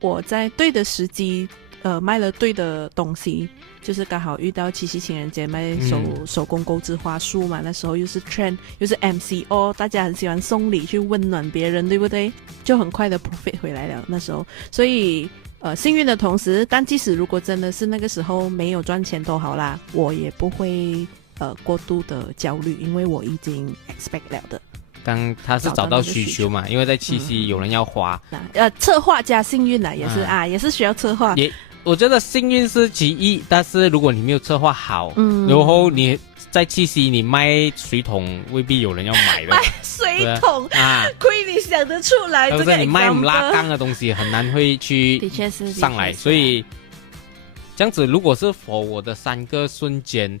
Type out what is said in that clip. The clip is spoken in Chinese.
我在对的时机，卖了对的东西，就是刚好遇到七夕情人节卖手工钩织花束嘛，那时候又是 trend， 又是 MCO， 大家很喜欢送礼去温暖别人，对不对？就很快的 profit 回来了那时候，所以幸运的同时，但即使如果真的是那个时候没有赚钱都好啦，我也不会过度的焦虑，因为我已经 expect 了的。刚他是找到需求嘛，因为在七夕有人要花，策划加幸运啦，也是也是需要策划。我觉得幸运是其一，但是如果你没有策划好，然后你在七夕你卖水桶，未必有人要买的。卖水桶啊，亏你想得出来。或者你卖拉缸的东西，很难会去的确是上来，所以这样子，如果是for我的3个瞬间。